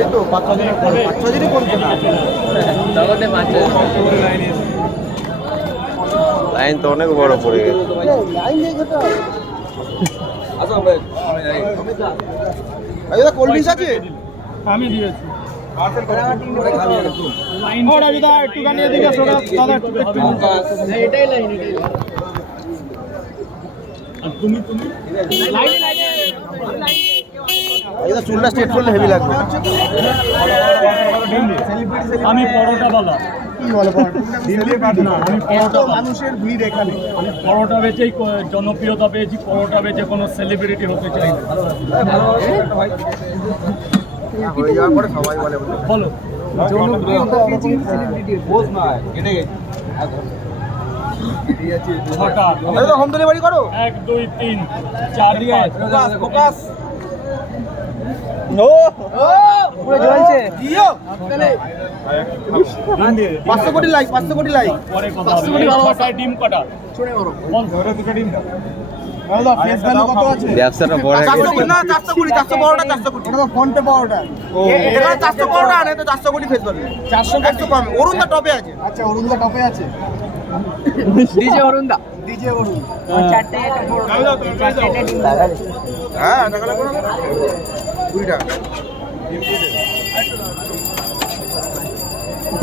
এই তো 5-6 দিনই করছে না লাইন তো অনেক বড় পড়ে গেছে। কোল্ড ড্রিঙ্কস আছে আমি দিয়েছি একটুখানি এদিকে দাদা এটাই লাইন তুমি চুলটা স্ট্রেট করলে হেভি লাগবে। আমি পরোটা বলা কি বলে না আমি পরোটা মানুষের ভিড় এখানে আমি পরোটা বেচেই জনপ্রিয়তা পেয়েছি। পরোটা বেচে কোনো সেলিব্রিটি হতে চাই না। হয়ে যাওয়ার পরে সবাই বলে বলো জনপ্রিয়তা পেয়েছি সেলিব্রিটি বোঝ না কেটে গেছে। ছটা হোম ডেলিভারি করো 1 2 3 4 5 ফোকাস নো পুরো জ্বলছে দিও 500 কোটি লাইক 500 কোটি লাইক পরে কথা হবে। ছটায় ডিম কটা শুনে মারো বল ধরে দুটো ডিম দাদা ফেস ভ্যালু কত আছে ব্যবসাটা বড় 400 কোটি না 400 বড়টা 400 কোটি এটা ফোন পে পাওয়াটা এটা 400 বড়টা আনে তো 400 কোটি ফেস ভ্যালু 400 একটু কম অরুণদা টপে আছে। আচ্ছা অরুণদা টপে আছে ডিজে অরুণ চারটে একটা বড় হ্যাঁ টাকা লাগবে না 20 টাকা